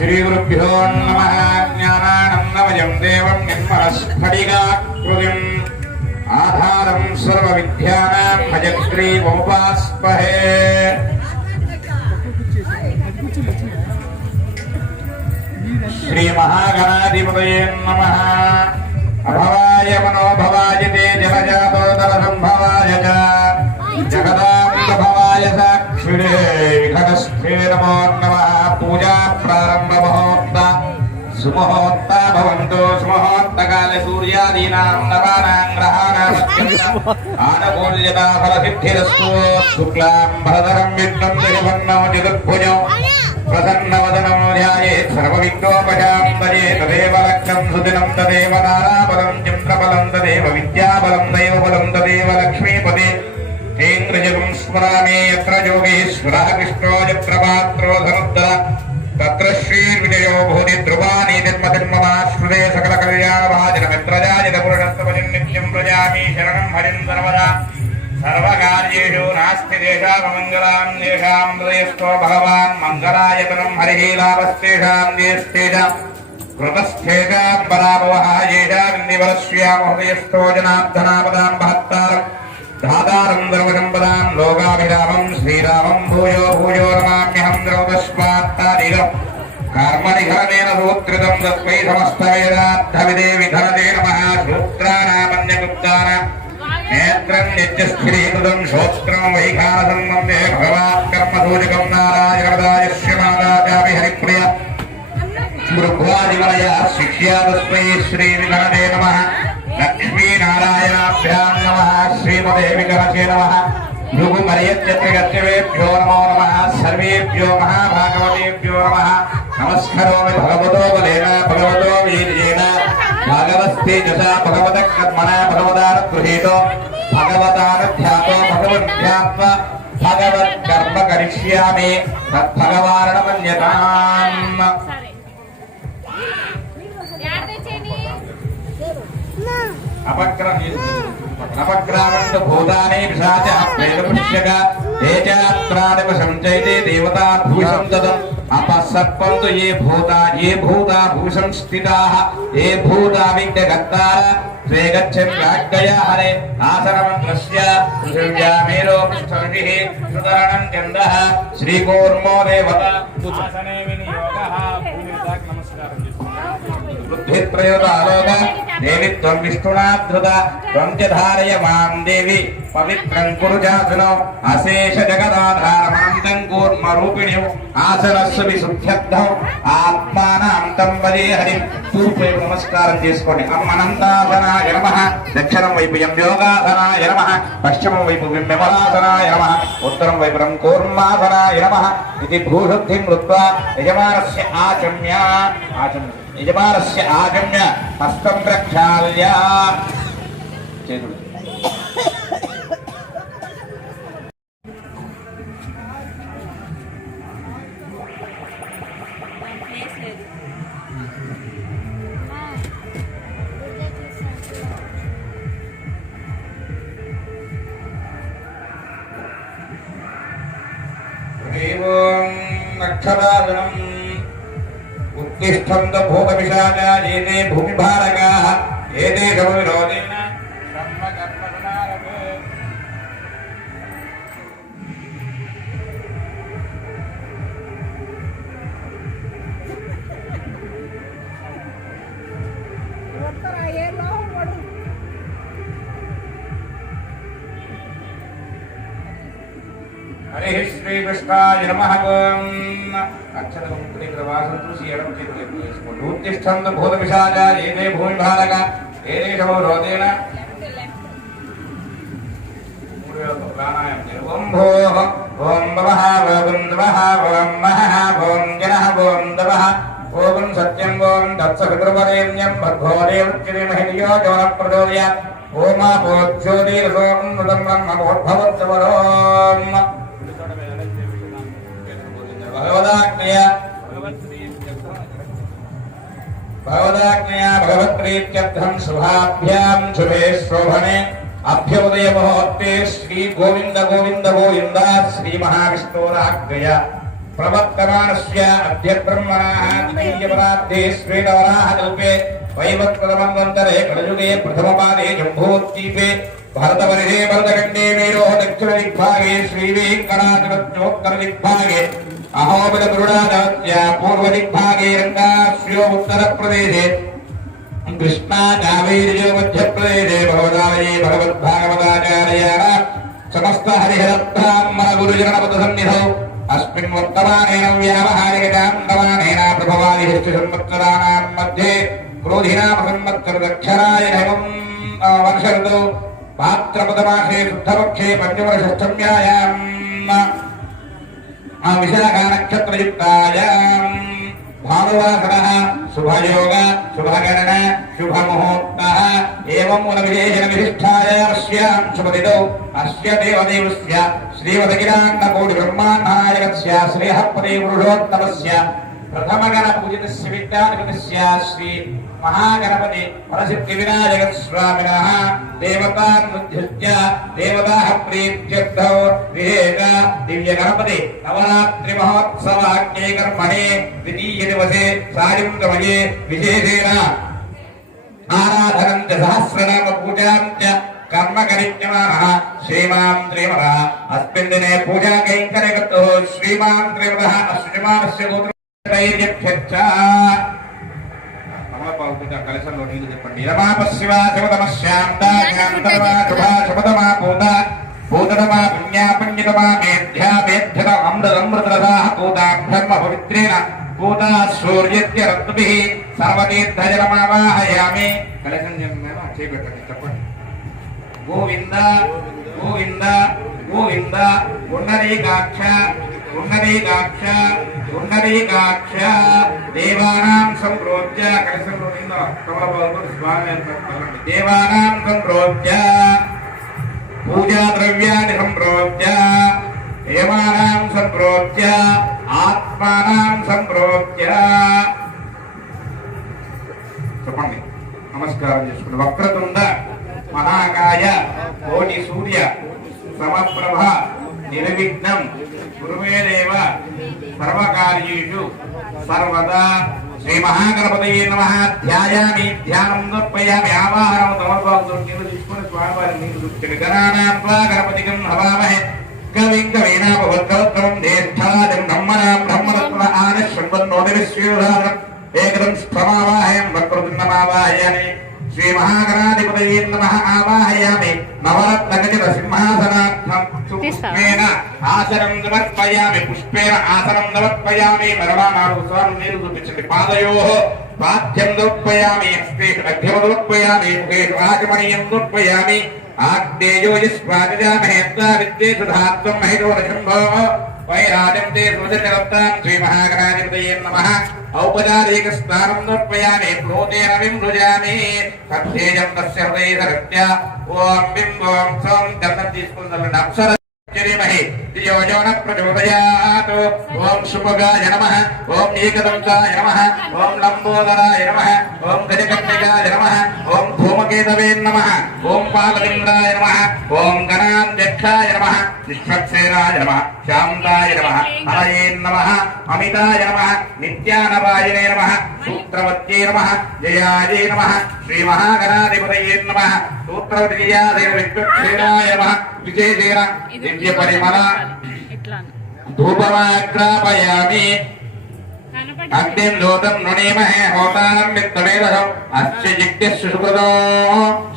శ్రీవృభ్యో నమ జ్ఞానానందమయం దేవం నిర్మలస్ఫటికాకృతిం ఆధారం సర్వవిద్యానాం భజగ్రీవముపాస్మహే శ్రీ మహాగణాధిపతయే నమ అభవాయ మనోభవాయ తే జలజాతోతర సంభవాయ జగదాంబభవాయ సాక్షిరే విఘగస్థే నమో నమ पूजा प्रारम्भमुहूर्त सुमुहूर्ता भवन्तु सुमुहूर्तकाले सूर्यादीनां नवानां ग्रहाणाम् आनुकूल्यता फलसिद्धिरस्तु शुक्लां भरधरं विष्णुं जगन्नो जगद्भुजो प्रसन्नवदनं ध्यायेत् सर्वविघ्नोपशान्तये तदेव लक्ष्यं सुदिनं तदेव नाराबलं चन्द्रबलं तदेव विद्याबलं दैवबलं तदेव लक्ष्मीपदे శ్రీకృజగం స్మరామి ఎత్ర యోగేశ్వర కృష్ణో ఎత్ర పాత్రో ధనుద్దర తత్ర శ్రీర్విజయో భూతి ధ్రువాణి నిర్మతిర్మమాశ్రుదే సకల కళ్యాణవాదినమిత్రజాజిత పురుషస్తమజం నిత్యం ప్రజామి శరణం హరిం సర్వదా సర్వకార్యేషు నాస్తి దేశామమంగళాం దేశాం హృదయస్థో భగవాన్. మంగళాయతనం హరిహీలావస్తేషాం దేస్తేజ కృతస్థేజాం పరాభవ ఏషా విన్నివలశ్యామ హృదయస్థో జనార్దనాపదాం మహత్తారం రాధారం ద్రవసంపదాం లోకాభిరామం శ్రీరామం భూయో భూయో రమామ్యహం ద్రవస్వాత్తాదిగ కర్మనిధరనేన సూత్రితం తస్మై సమస్తవేదార్థవిదే విధరతే నమ సూత్రానామన్యగుప్తాన నేత్రం నిత్యస్థిరీకృతం శ్రోత్రం వైఖానసం వందే భగవాన్ కర్మసూచకం నారాయణపదాయశ్యమాదాచామి హరిప్రియ. మృగ్వాదిమలయ శిక్ష్యా తస్మై శ్రీవిధరతే నమ. లక్ష్మీనారాయణాభ్యాం నమ శ్రీమదే నమ. భృగు మరియత్యత్రిగత్యవేభ్యో నమో నమ సర్వేభ్యో మహాభాగవతేభ్యో నమ. నమస్కరోమి భగవతో బలేన భగవతో వీర్యేణ. భగవస్తేజసా భగవత కర్మణ భగవదానుగృహీతో భగవతానుధ్యాతో భగవద్ధ్యాత్మ భగవత్ కర్మ కరిష్యామి. తద్భగవారణమన్యతాం అపగ్రామంత భూతాని పిశాచ ప్రేతపుష్యక తేజాత్రానివశం చైతే దేవతా భూషం దదం అపసర్పంతు ఏ భూత ఏ భూత భూషం స్థితాః ఏ భూత విఘ్నకర్తార త్వే గచ్చన్యాజ్ఞయ హరే ఆసనమంత్రస్య పృథివ్యామేరో పృష్ఠవిధిః సుతరణం చందః శ్రీకూర్మో దేవత ఆసనే వినియోగః బుద్ధిప్రయోగాలోక దేవి త్వం విష్ణునాధృత త్వం చ ధారయ మాం దేవి పవిత్రం కురు జాతునో అశేష జగదాధారమనంతం కూర్మ రూపిణ్యం ఆసనస్సు విశుద్ధ్యర్థం ఆత్మానం తం వదే హరి తూర్పు నమస్కారం చేసుకోండి। అమ్మనంతాసనాయ నమ। దక్షిణం వైపు యం యోగాసనాయ నమ। పశ్చిమం వైపు విమలాసనాయ నమ। ఉత్తరం వైపు రం కూర్మాసనాయ నమ। ఇది భూషుద్ధిం కృత్వా యజమానస్య ఆచమ్య। ఆచమ్య। యజమానస్య ఆగమ్య హస్తం ప్రక్షాళ్య చేతుడు ప్లేస్ ఓం तिष्ठन्तु भूतविषादाजीते भूमिभारकाः। एते समविरोधेन हरिः श्रीकृष्णाय नमः। सर्वासंतुष्यरं चित्ते उत्तिष्ठन्त भूतपिशाचार एते भूमिभारक एते समो रोदेन ओम भोः ओम भवः ओम दवः ओम महः ओम जनः ओम दवः ओम सत्यं ओम दत्सकृतवरेण्यं भद्भोरेवच्चिरिमहिनियो जवनप्रचोदयात् ओम आपोज्योतिर्सोम नृतं ब्रह्म भवत्सवरोम भगवदाग्नय भगवदाज्ञया भगवत्प्रीत्यर्थं शुभाभ्यां शुभे शोभने अभ्योदय मुहूर्ते श्री गोविंद गोविंद गोविंद श्री महाविष्णोराग्रय प्रवर्तमानस्य अद्य ब्रह्मणाः द्वितीयपराब्धे श्वेतवराहकल्पे वैवत्प्रथमन्वन्तरे कलयुगे प्रथमपादे जम्भोद्दीपे दक्षिण भरतखण्डे मेरोः दक्षिणदिग्भागे श्रीवेङ्कटाचलज्ञोत्तरदिग्भागे अहोबिलगरुडादत्य पूर्वदिग्भागे रङ्गास्यो उत्तरप्रदेशे कृष्णा कावेर्यो मध्यप्रदेशे भगवदालये भगवद्भागवताचार्याः समस्त हरिहरब्राह्मण गुरुजनपद सन्निधौ अस्मिन् वर्तमानेन व्यावहारिकजान्तमानेन प्रभवादिभिश्च संवत्सराणां मध्ये क्रोधिनाम संवत्सरदक्षराय नवम् वर्ष ఆ విశాఖనక్షత్రయుక్తాయాం భానువాసన శుభయోగ శుభగణన శుభముహూర్త ఏమున విశేషణ విశిష్టాయాం శుభదితో అస్య దేవదేవస్య శ్రీవదగిరాన్న ప్రథమగణ పూజిత శివిద్యాశ్రీ మహాగణపతి పరసిద్ధి వినాయక స్వామిన దేవతాన్ముధ్య దేవతా ప్రీత్యర్థో వివేక దివ్య గణపతి నవరాత్రి మహోత్సవాఖ్యే కర్మణే ద్వితీయ దివసే సాయుంగమయే విశేషేణ ఆరాధనంత సహస్రనామ పూజాంత కర్మ కరిజ్ఞమాన శ్రీమాన్ త్రిమర అస్మిన్ దినే పూజా కైంకర్యకర్తో శ్రీమాన్ త్రిమర శ్రీమానస్య గోత్ర కలశంలో నీళ్ళు చెప్పండి. రమాప శివ శివతమ శాంతామా శుభ శుభతమా పూత పూతనమా పుణ్యా పుణ్యతమా మేధ్యా మేధ్యత అమృతమృతరసాః పూతాభ్యర్మ పవిత్రేణ పూత సూర్యత్య రత్తుభిః సర్వతీర్థజలమావాహయామి. కలశం చేపెట్టండి చెప్పండి. గోవింద గోవింద గోవింద పుండరీకాక్ష పుండరీకాక్ష పుండరీకాక్ష దేవానాం సంప్రోజ్య కలశంలో కమలబాబు స్వామి దేవానాం సంప్రోజ్య పూజా ద్రవ్యాన్ని సంప్రోజ్య దేవానాం సంప్రోజ్య ఆత్మానాం సంప్రోజ్య చెప్పండి. నమస్కారం చేసుకోండి వక్రతుండ మహాకాయ కోటి సూర్య సమప్రభ నిర్విఘ్నం గురువేదేవ సర్వకార్యేషు సర్వదా శ్రీ మహాగణపతయే నమ. ధ్యాయామి ధ్యానం దర్పయామి ఆవాహనం తమర్భావంతో నీరు తీసుకుని స్వామివారి నీరు దుఃఖిని గణానాత్వా గణపతికం హవామహే కవిం కవీనాపవద్గవత్కవం జ్యేష్ఠాదిం బ్రహ్మణాం బ్రహ్మరత్న ఆన శృణ్వన్నోదివిశ్వేధారం ఏకదం స్థమావాహయం వక్రతున్నమావాహయామి శ్రీ మహాగణాధిపతయే నమ. ఆవాహయామి. నవరత్నగజ సింహాసన పుష్పేణ ఆసనం సమర్పయామి పుష్పేణ ఆసనం సమర్పయామి మరలా నాలుగు సార్లు నీరు చూపించండి పాదయో. పాద్యం దోత్పయామి హస్తే మధ్యమ దోత్పయామి ముఖేషు ఆచమనీయం ఆగ్నేయో యస్వాదిజామహేత్తా విద్యేషు ధాత్వం వైరాజం తే సూచనరత్తాం శ్రీ మహాగణాధిపతయే నమ. ఔపచారిక స్నానం దర్పయామి ప్రోతేన విమృజామి. సత్యేజం తస్య హృదయ సత్య ఓం బిం ఓం సోం గంధం తీసుకుందండి అప్సర చరిమహి దియోజోన ప్రచోదయాత్ ఓం శుభగాయ నమః ఓం ఏకదంతాయ నమః ఓం లంబోదరాయ నమః ఓం గజకర్ణికాయ నమః ఓం ధూమకేతవే నమః ఓం పాలలింగాయ నమ ఓం గణాధ్యక్షాయ నమ విశ్వక్సేనాయ నమః శాంతాయ నమః హరయే నమః అమితాయ నమః నిత్యానవాయనే నమః సూత్రవత్యే నమః జయాయే నమః శ్రీ మహాగణాధిపతయే నమః సూత్రవతి జయాదేవ విశ్వక్సేనాయ నమః విజయసేన దివ్య పరిమళ ధూపమాగ్రాపయామి. అగ్నిం దూతం నృణీమహే హోతారం విత్తవేదహం అస్య జిజ్ఞస్సు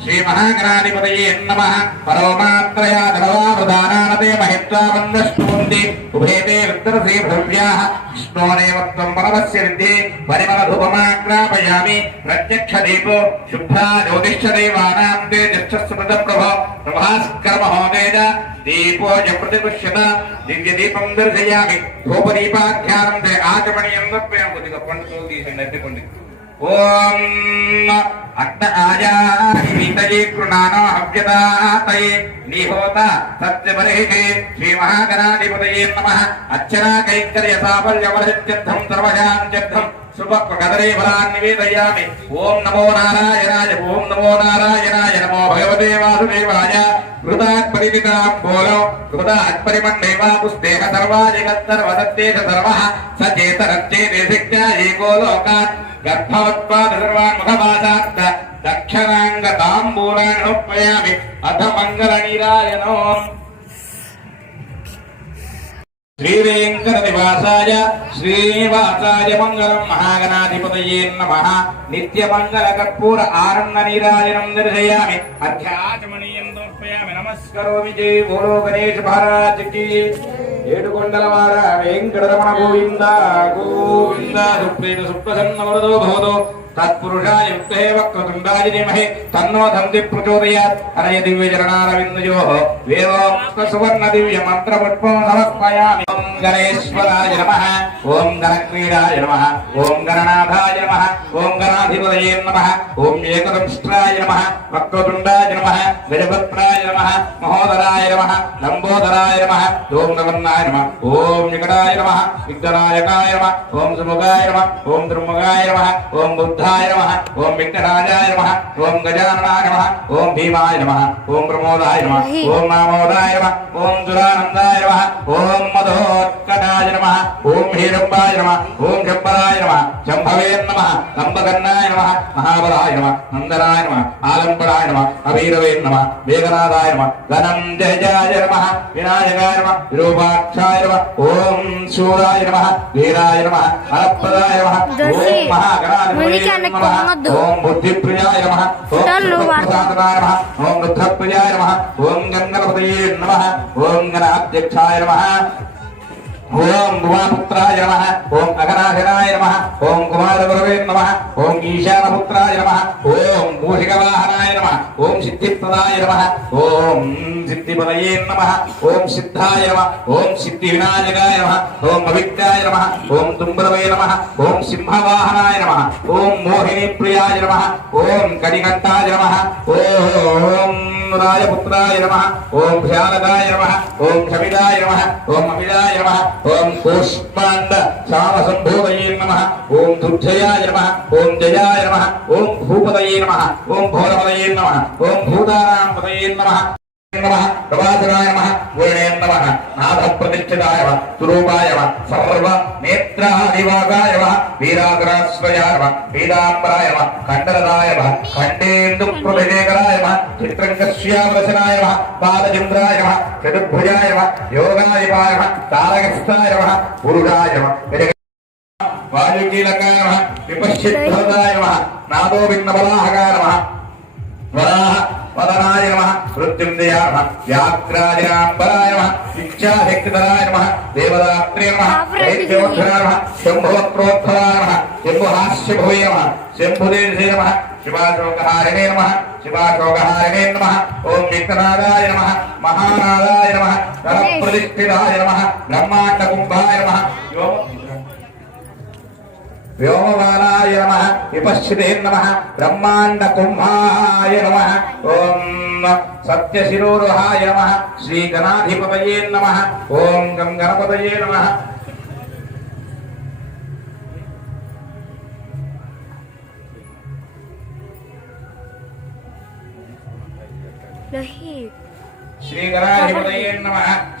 శ్రీ మహాగణాధిపతయే నమ పరోమాత్రయా ధనవా ప్రధానానతే మహిత్వా వందస్తూంది ఉభయతే రుద్రసే భవ్యాః విష్ణోరేవ త్వం పరమస్య విద్ధి పరిమళ ధూపమాగ్రాపయామి ప్రత్యక్ష దీపో శుభ్రా జ్యోతిష్య దేవానాం తే జ్యష్ఠస్మృత ప్రభో ప్రభాస్కర్మ మహోదయ దీపో జ ప్రతిపశ్యత దివ్య దీపం దర్శయామి ధూపదీపాఖ్యానం తే ఆచమణీయం దర్పయామి కొద్దిగా పండుతో తీసండి అద్దెకోండి ఓం అగ్న ఆజాహితయే కృణానో హవ్యదాతయే నిహోత సత్యపరిహితే శ్రీ మహాగణాధిపతయే నమః అర్చనా కైంకర్య సాఫల్యవరసిద్ధ్యం సర్వశాంత్యర్థం శుభకదరే ఫలాన్ని నివేదయామి ఓం నమో నారాయణాయ ఓం నమో నారాయణాయ నమో భగవతే వాసుదేవాయ కృతాత్పరిమితాంబోలో కృతాత్పరిమన్నేవాపుస్తేహ సర్వాజగత్తర్వదత్తేష సర్వః సచేతరచ్చేతే శక్త్యా శ్రీవేంకట నివాసాయ శ్రీనివాసాయ మంగళం మహాగణాధిపతయే నమ. నిత్యమంగళ కర్పూర ఆనంద నీరాజనం దర్శయామి అధ్యాచమనీయం దర్శయామి నమస్కరోమి జై బోలో గణేష్ మహారాజ్కి. ఏడుకొండల వార వెంకటరమణ గోవింద గోవింద. సుప్రీత సుప్రసన్న వరదో భవతో తత్పురుషాయ యుక్తే వక్రతుండాయ ధీమహి తన్నో దంతి ప్రచోదయాత్. అనయ దివ్య చరణారవిందయో వేదోక్త సువర్ణ దివ్య మంత్ర పుష్పం సమర్పయామి ఓం గణేశ్వరాయ నమః. ఓం గణక్రీడాయ నమః. ఓం గణనాథాయ నమః. ఓం గణాధిపతయే నమః. ఓం ఏకదంష్ట్రాయ నమః. వక్రతుండాయ నమః. గజపత్రాయ నమః. మహోదరాయ నమః. లంబోదరాయ నమః. ఓం నవన్నాయ నమః. ఓం నికటాయ నమః. విఘ్ననాయకాయ నమః. ఓం సుముఖాయ నమః. ఓం దుర్ముఖాయ నమః. ఓం బుద్ధాయ నమః ఓం విఘ్నరాజాయ నమః ఓం గజాననాయ నమః ఓం భీమాయ నమః ఓం ప్రమోదాయ నమః ఓం నామోదాయ నమః ఓం దురానందాయ నమః ఓం మధోత్కటాయ నమః ఓం హీరంబాయ నమః ఓం శంబరాయ నమః శంభవే నమః లంబకర్ణాయ నమః మహాబలాయ నమః నందనాయ నమః ఆలంబరాయ నమః అభీరవే నమః వేగనాథాయ నమః ధనం జయాయ నమః వినాయకాయ నమః విరూపాక్షాయ నమః ఓం శూరాయ నమః వీరాయ నమః అలప్రదాయ నమః. ఓం మహాగణాధిపతయే అన్నకు నమః. ఓం బుద్ధిప్రియాయ నమః ఓం. ప్రసాదనాయ నమః ఓం వృద్ధప్రియాయ నమః ఓం గంగణపతయే నమః ఓం గణాధ్యక్షాయ నమః ఓం భువాపుత్రాయ నమ ఓం అగనాశనాయ నమ ఓం కుమారగురవే నమ ఓం ఈశానపుత్రాయ నమ ఓం మూషికవాహనాయ నమ ఓం సిద్ధిప్రదాయ నమ ఓం సిద్ధిపదయే నమ ఓం సిద్ధాయ నమ ఓం సిద్ధి వినాయకాయ నమ ఓం అవిద్యాయ నమ ఓం తుంబ్రవే నమ ఓం సింహవాహనాయ నమ ఓం మోహిని ప్రియాయ నమ ఓం కడికంఠాయ నమ ఓం రాయపుత్రాయ నమ ఓం శారదాయ నమ ఓం క్షమిదాయ నమ ఓం అమిదాయ నమ ఓం కూష్మాండ శామసంభూతయే నమ. ఓం దుర్జయాయ నమ. ఓం జయాయ నమ. ఓం భూపతయే నమ. ఓం భోరపదయే నమ. ఓం భూతానాం పదయే నమ. నమ ప్రభాసరాయ నమ గురుణే నమ నాథ ప్రతిష్ఠితాయ స్వరూపాయ సర్వ నేత్రాదివాగాయ నమ వీరాగ్రాశ్రయాయ నమ ఖండరదాయ ఖండేందు ప్రభిజేకరాయ నమ పాదచంద్రాయ చతుర్భుజాయ నమ యోగాదిపాయ తారకస్థాయ నమ పురుషాయ వాయుకీలకాయ నమ విపశ్చిత్రదాయ నాదో భిన్నబలాహకాయ వరాహ వదనాయ నమ మృత్యుంజయాయ నమ వ్యాఘ్రాజనాంబరాయ నమ ఇచ్ఛాశక్తిధరాయ నమ దేవదాత్రే నమ దైత్యోద్ధరాయ నమ శంభోత్రోద్భవాయ నమ శంభుహాస్యభువే నమ శంభుదేశే నమ శివాశోకహారిణే నమ శివాశోకహారిణే నమ ఓం విఘ్ననాదాయ నమ మహానాదాయ నమ నమ బ్రహ్మాండకుంభాయ నమ వ్యోమవాలాయ నమ విపశ్చితే నమ బ్రహ్మాండ కుంభాయ నమ ఓం సత్యశిరోరుహాయ నమ శ్రీ గణాధిపతయే నమ ఓం గం గణపతయే నమ. లోహిత్ శ్రీ గణాధిపతయే నమ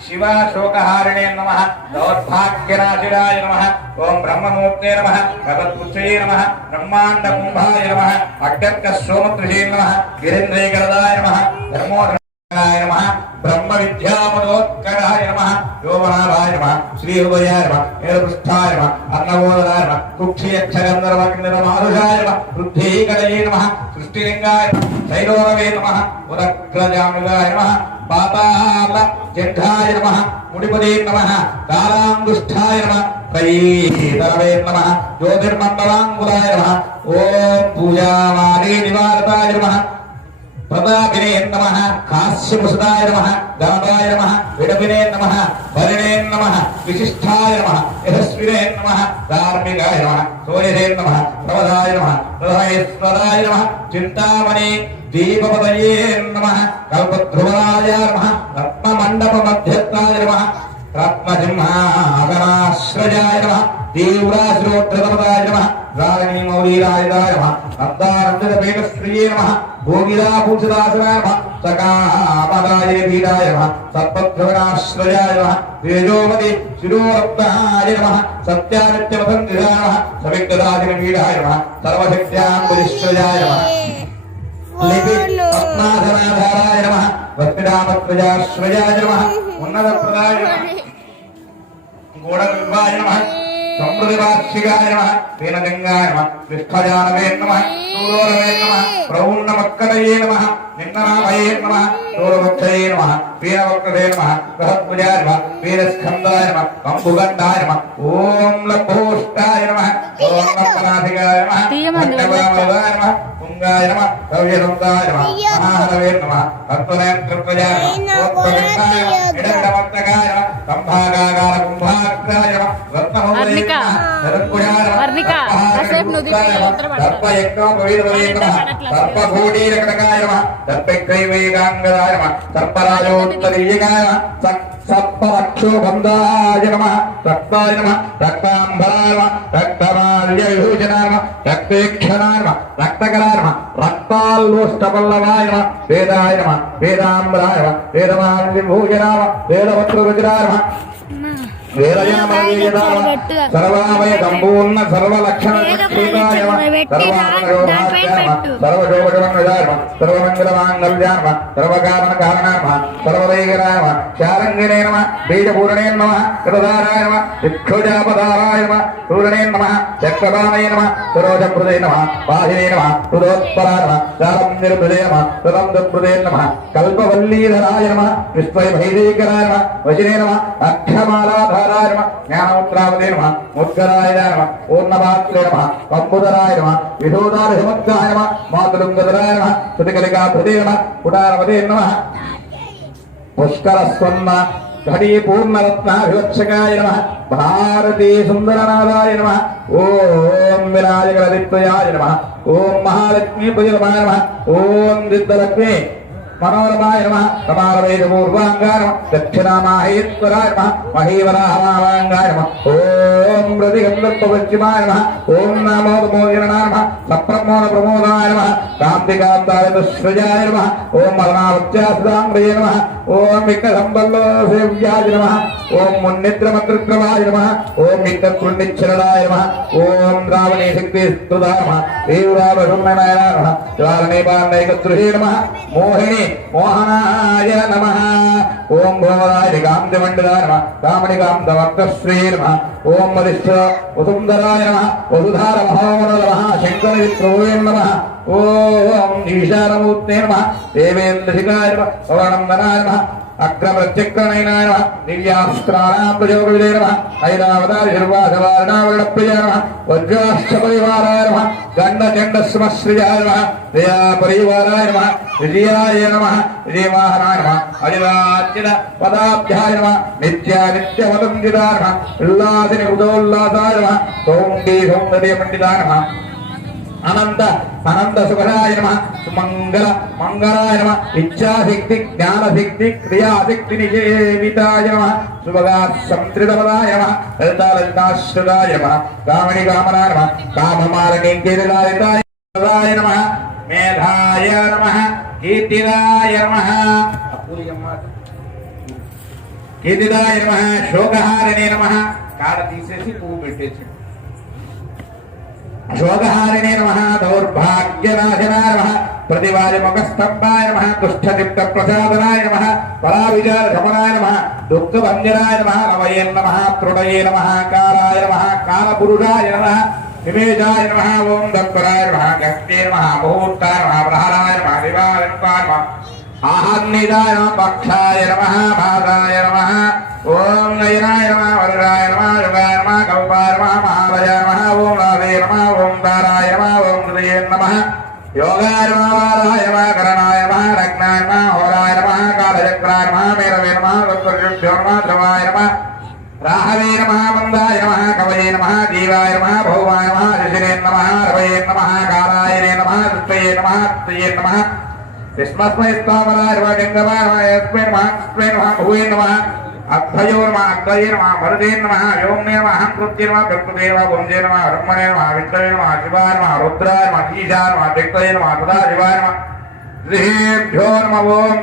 శివాశోకహారిణే నమ. దౌర్భాగ్యరాశిరాయ నమ. ఓం బ్రహ్మమూర్తే నమ. భగవత్పుత్రయే నమ. బ్రహ్మాండ కుంభాయ నమ. అడ్డర్క సోమదృశే నమ. గిరీంద్రేకరదాయ నమ. ధర్మోధరాయ నమ. బ్రహ్మ విద్యామనోత్కరాయ నమ. యోమనాభాయ నమ. శ్రీ హృదయాయ నమ. నీలపృష్ఠాయ నమ. అన్నబోధనాయ నమ. కుక్షయక్షరందరవగ్నిరమాధుషాయ నమ. వృద్ధీకరయే నమ. సృష్టిలింగాయ నమ. శైలోరవే నమ. ఉదగ్రజామిగాయ నమ. పాతాళ జంఘాయ నమ ముడిపదే నమ కాలాంగుష్ఠాయ నమ త్రయీతరవే నమ జ్యోతిర్మండలాంగురాయ నమ ఓం పూజామానే నివారతాయ నమ ప్రతాపినే నమ కాశ్యపుసదాయ నమ గణపాయ నమ విడపినే నమ పరిణే నమ విశిష్టాయ నమ యశస్వినే నమ ధార్మికాయ నమ సూర్యసే నమ ప్రవదాయ నమ హృదయేశ్వరాయ నమ చింతామణి దీపపదయే నమ కల్పధ్రువరాయ నమ రత్నమండప మధ్యస్థాయ నమ రత్నసింహాగనాశ్రయాయ నమ తీవ్రాశ్రోద్రతమదాయ నమ రాగిణీ నమ నందానందపేటశ్రీయే నమ భోగిరాభూషిదాసనాయ నమ సకాపదాయ పీడాయ నమ సర్పద్రవణాశ్రయాయ నమ తేజోమతి శిరోరత్నాయ నమ సత్యానిత్యమసంధిరాయ నమ సవిగ్రదాదిన పీడాయ నమ సర్వశక్త్యాంబులిశ్రయాయ నమ లిపి పద్మాధనాధారాయ నమ భక్తిరామత్రయాశ్రయాయ నమ ఉన్నత ప్రదాయ నమ గూఢవింబాయ నమ సమృద్ధివార్షికాయ నమ వీణలింగాయ నమ విష్ఠజానవే నమ సూరోరవే నమ ప్రౌన్నమక్కడయే నమ నిన్ననామయే నమ సూరవృక్షయే నమ వీరవక్రదే నమ బృహద్భుజాయ నమ వీరస్కందాయ నమ కంబుగండాయ నమ ఓం లభోష్టాయ నమ ఓం నమ్మనాధికాయ నమ తీయమంది భక్తవామదాయ నమ తుంగాయ నమ కవ్యనందాయ నమ మహాహరవే నమ తత్వనేత్రప్రజాయ ఓత్పవిత్రాయ నమ సంభాగాగార కుంభాగ్రాయ నమ రత్నమౌళయ వర్ణిక. నమ నిరంకుశాయ నమ నమ సర్పభూడీరకటకాయ నమ సర్పకైవేగాంగదాయ నమ సర్పరాజోత్తరీయకాయ నమ సప్తరక్షోబంధాయ నమ రక్తాయ నమ రక్తాంబరాయ నమ రక్తమాల్యవిభూషణాయ నమ రక్తేక్షణాయ నమ రక్తకరాయ నమ రక్తాల్లోష్టపల్లవాయ నమ వేదాయ నమ వేదాంబరాయ నమ వేదమాల్యవిభూషణాయ నమ వేదవక్రరుచిరాయ నమ సర్వామయ సంపూర్ణ సర్వలక్షణ సర్వశోభగమన్వయామ సర్వమంగళమాంగళ్యామ సర్వకారణ కారణామ సర్వదైకరామ శారంగిణే నమ బీజపూరణే నమ కృతధారాయ నమ విక్షోజాపధారాయ నమ సూరణే నమ చక్రపాణయ నమ సరోజప్రదే నమ వాహినే నమ హృదోత్పరా నమ శారం నిరుపదే నమ సురం దుప్రదే నమ కల్పవల్లీధరాయ నమ విశ్వభైరీకరాయ నమ వశినే నమ అక్షమాలాధార అక్షమాలాధారాయ నమ. జ్ఞానముద్రావదే నమ. ముద్గరాయ నమ. పూర్ణమాత్రే నమ. కంబుధరాయ నమ. విధోదార హిమత్కాయ నమ. మాతృంగధరాయ నమ. శృతికలికాభృదే నమ. పుటారవదే నమ. పుష్కర స్వన్న ఘటీ పూర్ణరత్నాభివక్షకాయ నమ. భారతీ సుందరనాథాయ నమ. ఓం వినాయకరదిత్వయాయ నమ. ఓం మహాలక్ష్మీ భుజనమాయ నమ. ఓం దిద్దలక్ష్మీ. మనోరమాయ నమ. రమారవేద పూర్వాంగాయ నమ. దక్షిణామాహేశ్వరాయ నమ. మహీవరాహమావాంగాయ నమ. ఓం మృదిగంధర్పవచ్చిమాయ నమ ఓం నామోదమోదినాయ నమ సప్రమోద ప్రమోదాయ నమ కాంతికాంతాయ దుశ్రజాయ నమ ఓం మరణావత్యాసుదాంగ్రయ నమ ఓం విఘ్నసంబల్లోసేవ్యాయ నమ ఓం మున్నిద్రమద్రుక్రమాయ నమ ఓం విఘ్నకృణిచ్చరణాయ నమ ఓం రావణీ శక్తి స్తుదా నమ దేవరావసున్ననాయ నమ జ్వాలనేపాన్నైకదృహే నమ మోహిని మోహనాయ నమ ఓం భోమరాయ కాంతిమండలాయ నమ కామణి కాంతవర్తశ్రీ నమ ఓం వరిష్ఠ వసుందరాయ నమ వసుధార మహోమర నమ. శంకర విప్రభువే నమ ఓం ఈశానమూర్తే నమ. దేవేంద్రశిఖాయ నమ పవనందనాయ నమ. అగ్రప్రత్యక్రణైనాయ నమ. దివ్యాస్త్రాణాంబజోగవిదే నమ. ఐరావతారి శర్వాసవారణావరణప్రియ నమ. వజ్రాష్టపరివారాయ నమ. గండచండ శ్రమశ్రియాయ నమ. దయా పరివారాయ నమ. విజయాయ నమ. విజయవాహనాయ నమ. అజిరాజ్యద పదాభ్యాయ నమ. నిత్య నిత్యవదందిదాయ నమ. ఉల్లాసిని ఉదోల్లాసాయ నమ. సౌందర్య పండితాయ నమ. అనంత అనంత సుఖరాయ నమ సుమంగళ మంగళాయ నమ ఇచ్చాశక్తి జ్ఞానశక్తి క్రియాశక్తి నిషేవితాయ నమ శుభగా సంతృతపదాయ నమ లలితాలలితాశ్రుతాయ నమ కామణి కామనాయ నమ కామమాలిని గిరిలాలితాయ నమ మేధాయ నమ కీర్తిరాయ నమ కీర్తిదాయ నమ శోకహారణే నమ కాడ తీసేసి పువ్వు పెట్టేసి శోకహారిణే నమ దౌర్భాగ్యనాశనాయ నమ ప్రతివారి ముఖస్తంభాయ నమ దుష్టదిప్త ప్రసాదనాయ నమ పరావిచార శమనాయ నమ దుఃఖభంజనాయ నమ నవయే నమ తృణయే నమ కాలాయ నమ కాలపురుషాయ నమ నిమేషాయ నమ ఓం దత్వరాయ నమ గస్తే నమ ముహూర్తాయ నమ ప్రహరాయ నమ దివాయ నమ ఆహన్నిదాయ నమ పక్షాయ నమ భాగాయ నమ ఓం నయనాయ నమ వరుడాయ నమ యుగాయ నమ కౌపాయ నమ మహాలయ నమ ఓం రాధే నమ ఓం దారాయ నమ ఓం హృదయ నమ. యోగాయ నమ వారాయ నమ కరణాయ నమ రగ్నాయ నమ హోరాయ నమ కాలచక్రాయ నమ మేరవే నమ వత్సర్యుభ్యో నమ ధ్రువాయ నమ రాహవే నమ మందాయ నమ కవయే నమ జీవాయ నమ భౌమాయ నమ శశిరే నమ రవయే నమ కాలాయనే నమ దృష్టయే నమ త్రియే నమ. విష్మస్మై స్థావరాయ నమ లింగమాయ యస్మై నమ కృష్ణై నమ భూయే నమ. అభయోర్మ అద్వయే నమ మరుదే నమ వ్యోమ్యే నమ అహంకృత్యే నమ ప్రకృతే నమ బ్రహ్మే నమ బ్రహ్మణే తదా శివాయ నమ ృహేభ్యో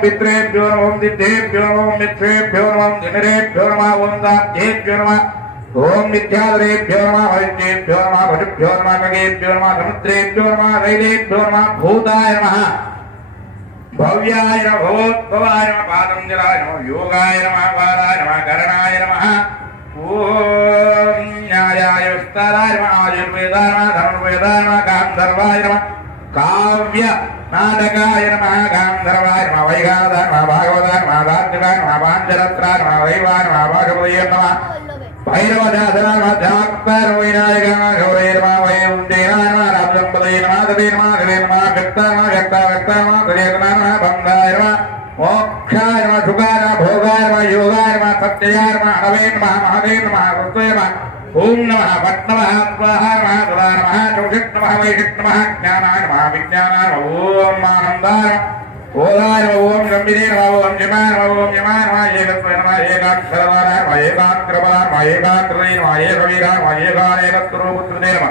పిత్రేభ్యో నమ దిద్దేభ్యో నమ మిత్రేభ్యో నమ ఓం నమ ఓం దాత్యేభ్యో నమ ఓం నిత్యాదరేభ్యో నమ భవిష్యేభ్యో నమ భటుభ్యో నమ గగేభ్యో నమ సముద్రేభ్యో నమ రైలేభ్యో నమ భూతాయ నమ. భవ్యాయ నమ భవోద్భవాయ నమ పాదంజలాయ నమ యోగాయ నమ వారాయ నమ కరణాయ నమ ఓం న్యాయాయ విస్తారాయ నమ ఆయుర్వేదాయ నమ ధనుర్వేదాయ నమ గాంధర్వాయ నమ కావ్య నాటకాయ నమ గాంధర్వాయ నమ వైగాదాయ నమ భాగవదాయ నమ దార్జుడాయ నమ పాంచరత్రాయ నమ వైవాయ నమ భాగవదయ నమ மோக்ஷாய நம சுகாய நம போகாய நம யோகாய நம சத்யாய நம அடவே நம மகவே நம ருத்வே நம ஓம் நம பட் நம சுவாஹா நம சுதா நம சௌஷத் நம வைஷத் நம ஜானாய நம விஜயானாய ஓம் ஆனந்தாய நம ఓదాయ ఓం గంభీరే నమ ఓం జమా నమ ఓం జమా నమ ఏకత్వ నమ ఏకాక్షరవార నమ ఏకాగ్రవార నమ ఏకాగ్రే నమ ఏకవీర నమ ఏకారేకత్రోపుత్రుదే నమ.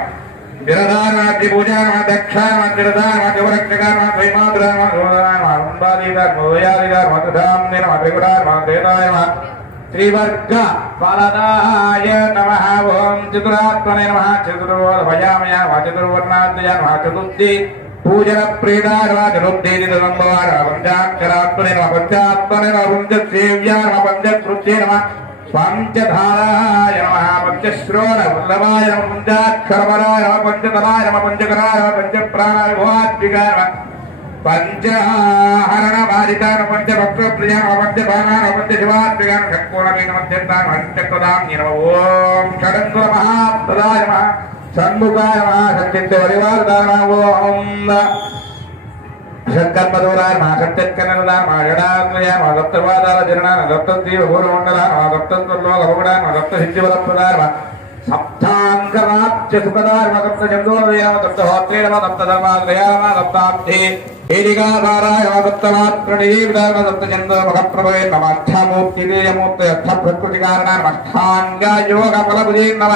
విరదానాద్రి పూజా నమ దక్షా నమ తిరదా నమ గౌరక్షగా నమ ద్వైమాతుర నమ గోదరా నమ ఉంబాదీత గోయాదిగా నమ కథాంది నమ త్రిపురా నమ త్రేతాయ నమ త్రివర్గ ఫలదాయ నమ ఓం చతురాత్మనే నమ చతుర్వర్భయామయ నమ చతుర్వర్ణాద్య నమ చతుర్థి नमः शिवरक्षकाय नमः त्रैमातुराय नमः गोदाय नमः कुम्भादीदाय नमः वयादीदाय नमः तथाम्ने नमः त्रिपुराय नमः त्रेताय नमः त्रिवर्ग फलदाय नमः ओम चतुरात्मने नमः चतुर्वभयामय नमः चतुर्वर्णाद्वय नमः चतुर्थी पूजन प्रीताय नमः चतुर्थी दिगम्बवाय नमः पञ्चाक्षरात्मने नमः पञ्चात्मने नमः पञ्चसेव्याय नमः पञ्चकृत्ये नमः पञ्चधाराय नमः पञ्चश्रोण वल्लभाय नमः पञ्चाक्षरपराय नमः சண்முகாயமாசந்தித்து வரிவார்தானாவோம் சங்கர்மதூரார் மாசத்திற்கனருடார் மாயடாத்மயார் மதத்தவாதார திருநான் மதத்தம் தீப பூரமண்டலார் மதத்தம் துர்லோக பகுடார் மதத்த சித்தி வரப்பதார் சப்தாங்கராட்ச சுகதார் மதத்த சந்தோதயாம தப்த ஹோத்ரேனம தப்த தர்மாத்ரயாம தப்தாப்தி ஏரிகாதாராய மதத்தமாத்ரணீவிடாம தப்த சந்தோ மகப்பிரபவே நம அஷ்டாமூர்த்தி வீரமூர்த்தி அர்த்த பிரகிருதி காரணான் அஷ்டாங்க யோக பலபுதீர் நம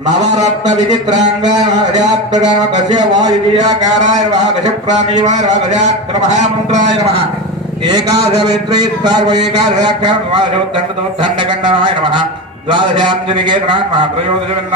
నవరత్న విచిత్రాంగాయ నమ గజాత్మకాయ నమ దశ వాయుజీయాకారాయ నమ దశ మహామంత్రాయ నమ ఏకాదశమిత్రే నమ త్రయోదశ